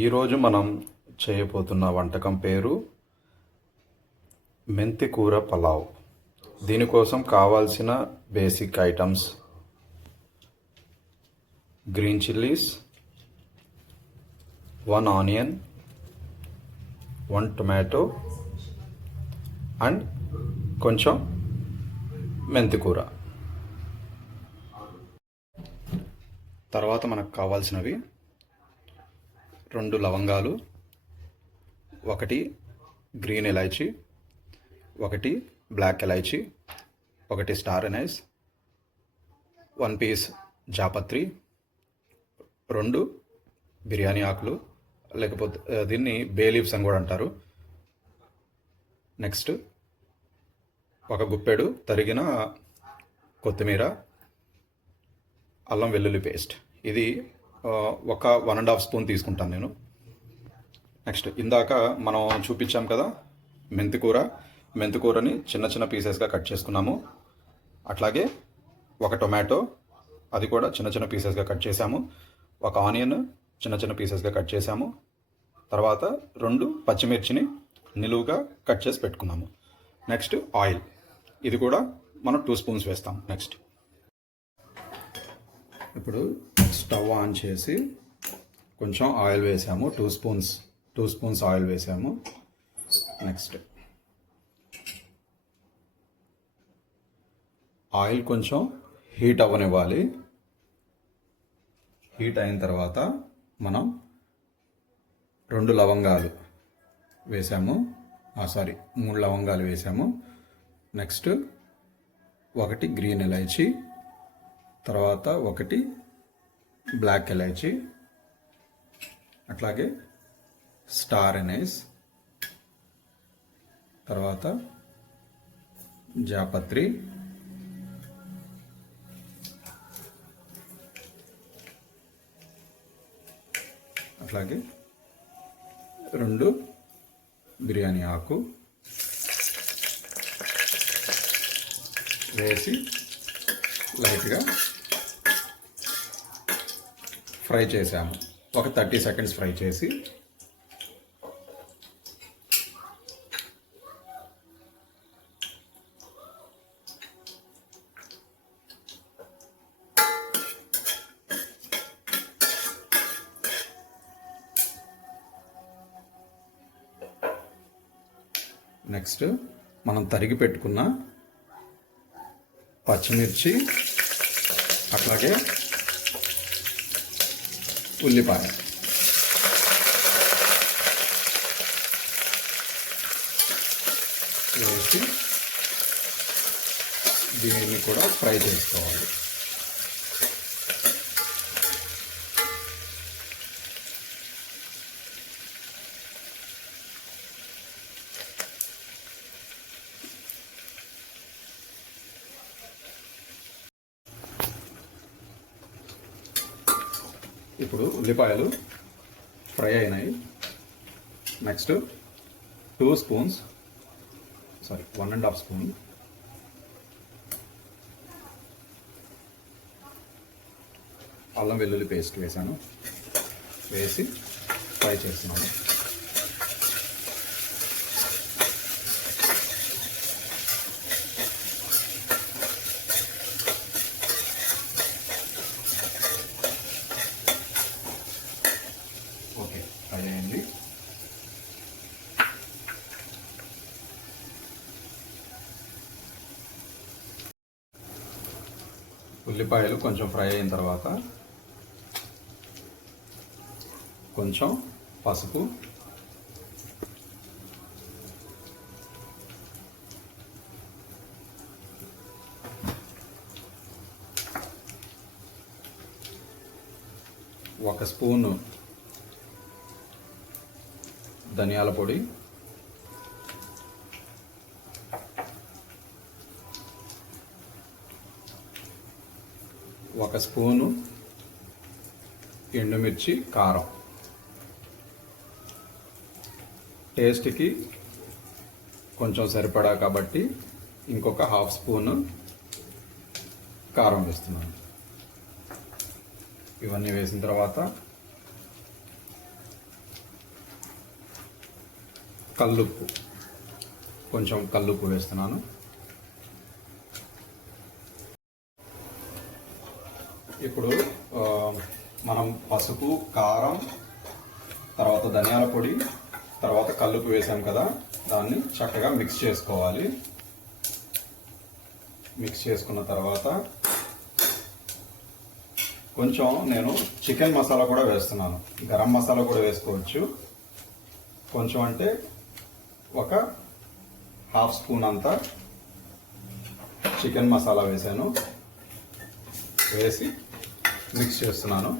ఈరోజు మనం చేయబోతున్న వంటకం పేరు మెంతి కూర పలావ్. దీనికోసం కావాల్సిన basic items: green chillies, 1 onion, 1 tomato and కొంచెం మెంతి కూర. తర్వాత మనకు కావాల్సినవి 2 లవంగాలు, 1 గ్రీన్ ఇలాచీ, 1 బ్లాక్ ఇలాచీ, 1 స్టార్ ఎనైస్, 1 పీస్ జాపత్రి, 2 బిర్యానీ ఆకులు, లేకపోతే దీన్ని బే లీవ్స్ అని కూడా అంటారు. నెక్స్ట్ 1 గుప్పెడు తరిగిన కొత్తిమీర, అల్లం వెల్లుల్లి పేస్ట్. ఇది ఒక 1.5 స్పూన్ తీసుకుంటాను నేను. నెక్స్ట్ ఇందాక మనం చూపించాం కదా మెంతి కూరని చిన్న చిన్న పీసెస్గా కట్ చేసుకున్నాము. అట్లాగే 1 టొమాటో, అది కూడా చిన్న చిన్న పీసెస్గా కట్ చేసాము. 1 ఆనియన్ చిన్న చిన్న పీసెస్గా కట్ చేసాము. తర్వాత 2 పచ్చిమిర్చిని నిలువుగా కట్ చేసి పెట్టుకున్నాము. నెక్స్ట్ ఆయిల్, ఇది కూడా మనం 2 స్పూన్స్ వేస్తాం. నెక్స్ట్ ఇప్పుడు స్టవ్ ఆన్ చేసి కొంచెం ఆయిల్ వేసాము. 2 స్పూన్స్ ఆయిల్ వేసాము. నెక్స్ట్ ఆయిల్ కొంచెం హీట్ అవ్వనివ్వాలి. హీట్ అయిన తర్వాత మనం 2 లవంగాలు వేసాము. 3 లవంగాలు వేసాము. నెక్స్ట్ 1 గ్రీన్ ఇలాచీ, తర్వాత 1 బ్లాక్ ఇలాచీ, అట్లాగే స్టార్ ఎనైస్, తర్వాత జాపత్రి, అట్లాగే 2 బిర్యానీ ఆకు వేసి లైట్గా ఫ్రై చేసాము. ఒక 30 సెకండ్స్ ఫ్రై చేసి నెక్స్ట్ మనం తరిగి పెట్టుకున్న పచ్చిమిర్చి, అట్లాగే ఉల్లిపాయ వేసి దీన్ని కూడా ఫ్రై చేసుకోవాలి. ఇప్పుడు ఉల్లిపాయలు ఫ్రై అయినాయి. నెక్స్ట్ 2 స్పూన్స్ 1.5 స్పూన్ అల్లం వెల్లుల్లి పేస్ట్ వేసాను. వేసి ఫ్రై చేస్తున్నాను. ఓకే, ఫ్రై అయింది. ఉల్లిపాయలు కొంచెం ఫ్రై అయిన తర్వాత కొంచెం పసుపు, ఒక స్పూను ధనియాల పొడి, ఒక స్పూను ఎండుమిర్చి కారం. టేస్ట్కి కొంచెం సరిపడా కాబట్టి ఇంకొక 1/2 స్పూను కారం వేస్తున్నాను. ఇవన్నీ వేసిన తర్వాత కల్లుప్పు, కొంచెం కల్లుప్పు వేస్తున్నాను. ఇప్పుడు మనం పసుపు, కారం, తర్వాత ధనియాల పొడి, తర్వాత కల్లుప్పు వేసాం కదా, దాన్ని చక్కగా మిక్స్ చేసుకోవాలి. మిక్స్ చేసుకున్న తర్వాత కొంచెం నేను చికెన్ మసాలా కూడా వేస్తున్నాను. గరం మసాలా కూడా వేసుకోవచ్చు. కొంచెం అంటే ఒక హాఫ్ స్పూన్ అంతా చికెన్ మసాలా వేసాను. వేసి మిక్స్ చేస్తున్నాను.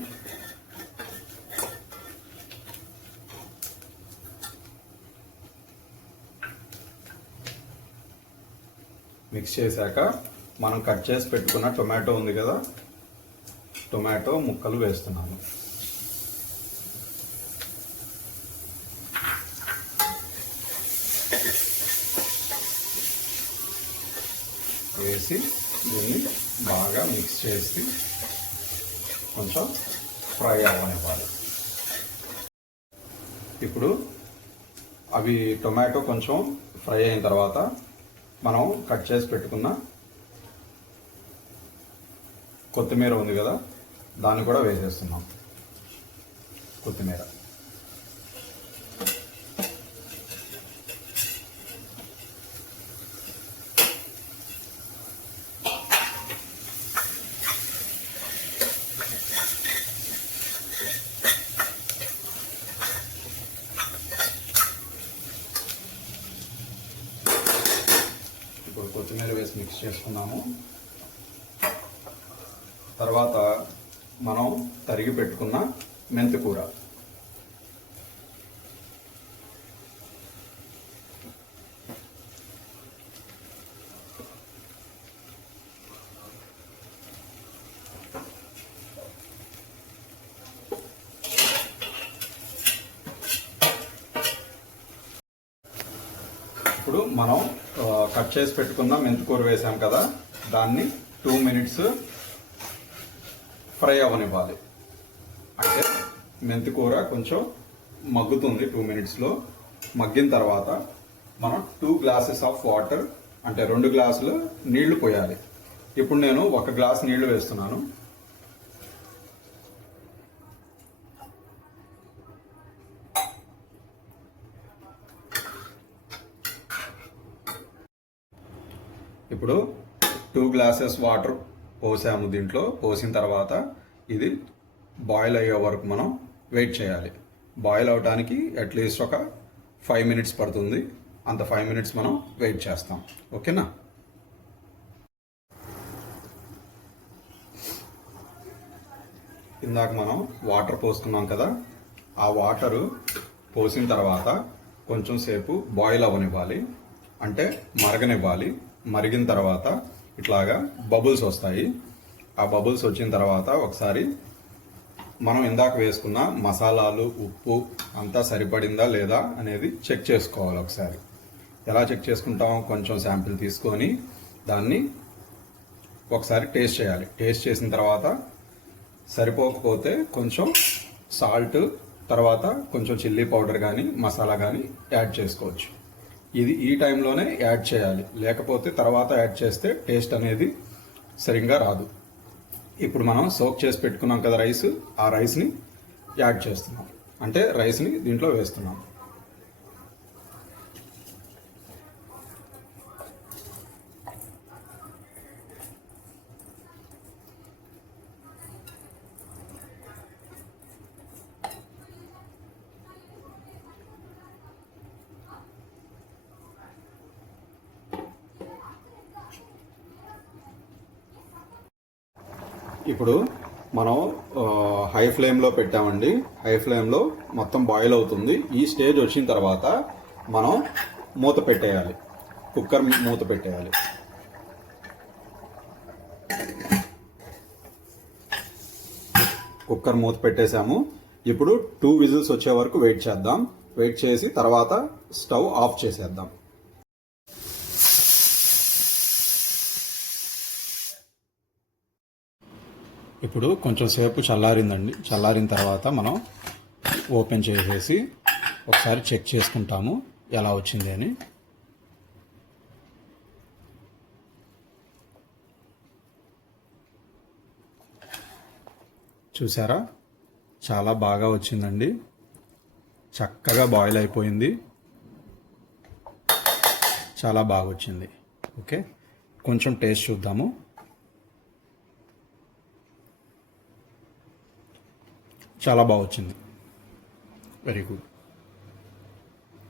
మిక్స్ చేశాక మనం కట్ చేసి పెట్టుకున్న టొమాటో ఉంది కదా, టొమాటో ముక్కలు వేస్తున్నాను. వేసి దీన్ని బాగా మిక్స్ చేసి కొంచెం ఫ్రై అవ్వనివ్వాలి. ఇప్పుడు అవి టొమాటో కొంచెం ఫ్రై అయిన తర్వాత మనం కట్ చేసి పెట్టుకున్న కొత్తిమీర ఉంది కదా, దాన్ని కూడా వేసేస్తున్నాం. కొత్తిమీర ఇప్పుడు కొత్తిమీర వేసి మిక్స్ చేసుకున్నాము. తర్వాత మనం తరిగి పెట్టుకున్న మెంతి కూర, ఇప్పుడు మనం కట్ చేసి పెట్టుకున్న మెంతికూర వేసాం కదా, దాన్ని 2 minutes ఫ్రై అవ్వనివ్వాలి. అంటే మెంతికూర కొంచెం మగ్గుతుంది. 2 minutesలో మగ్గిన తర్వాత మనం 2 glasses ఆఫ్ వాటర్, అంటే 2 గ్లాసులు నీళ్లు పోయాలి. ఇప్పుడు నేను 1 గ్లాస్ నీళ్లు వేస్తున్నాను. ఇప్పుడు 2 glasses వాటర్ పోసాము. దీంట్లో పోసిన తర్వాత ఇది బాయిల్ అయ్యే వరకు మనం వెయిట్ చేయాలి. బాయిల్ అవడానికి అట్లీస్ట్ ఒక 5 minutes పడుతుంది. అంత 5 minutes మనం వెయిట్ చేస్తాం. ఓకేనా? ఇందాక మనం వాటర్ పోసుకున్నాం కదా, ఆ వాటరు పోసిన తర్వాత కొంచెం సేపు బాయిల్ అవ్వనివ్వాలి, అంటే మరగనివ్వాలి. మరిగిన తర్వాత ఇట్లాగా బబుల్స్ వస్తాయి. ఆ బబుల్స్ వచ్చిన తర్వాత ఒకసారి మనం ఇందాక వేసుకున్న మసాలాలు, ఉప్పు అంతా సరిపడిందా లేదా అనేది చెక్ చేసుకోవాలి. ఒకసారి ఎలా చెక్ చేసుకుంటాం? కొంచెం శాంపిల్ తీసుకొని దాన్ని ఒకసారి టేస్ట్ చేయాలి. టేస్ట్ చేసిన తర్వాత సరిపోకపోతే కొంచెం సాల్ట్, తర్వాత కొంచెం చిల్లీ పౌడర్ కానీ మసాలా కానీ యాడ్ చేసుకోవచ్చు. ఇది ఈ టైంలోనే యాడ్ చేయాలి, లేకపోతే తర్వాత యాడ్ చేస్తే టేస్ట్ అనేది సరిగ్గా రాదు. ఇప్పుడు మనం సోక్ చేసి పెట్టుకున్నాం కదా రైస్, ఆ రైస్ని యాడ్ చేస్తున్నాం, అంటే రైస్ని దీంట్లో వేస్తున్నాం. ఇప్పుడు మనం హై ఫ్లేమ్లో పెట్టామండి. హై ఫ్లేమ్లో మొత్తం బాయిల్ అవుతుంది. ఈ స్టేజ్ వచ్చిన తర్వాత మనం మూత పెట్టేయాలి, కుక్కర్ మూత పెట్టేయాలి. కుక్కర్ మూత పెట్టేసాము. ఇప్పుడు 2 విజిల్స్ వచ్చే వరకు వెయిట్ చేద్దాం. వెయిట్ చేసి తర్వాత స్టవ్ ఆఫ్ చేసేద్దాం. ఇప్పుడు కొంచెం సేపు చల్లారిందండి. చల్లారిన తర్వాత మనం ఓపెన్ చేసేసి ఒకసారి చెక్ చేసుకుంటాము. ఎలా వచ్చింది అని. చూసారా, చాలా బాగా వచ్చిందండి. చక్కగా బాయిల్ అయిపోయింది, చాలా బాగా వచ్చింది. ఓకే, కొంచెం టేస్ట్ చూద్దాము. చాలా బాగా వచ్చింది, వెరీ గుడ్.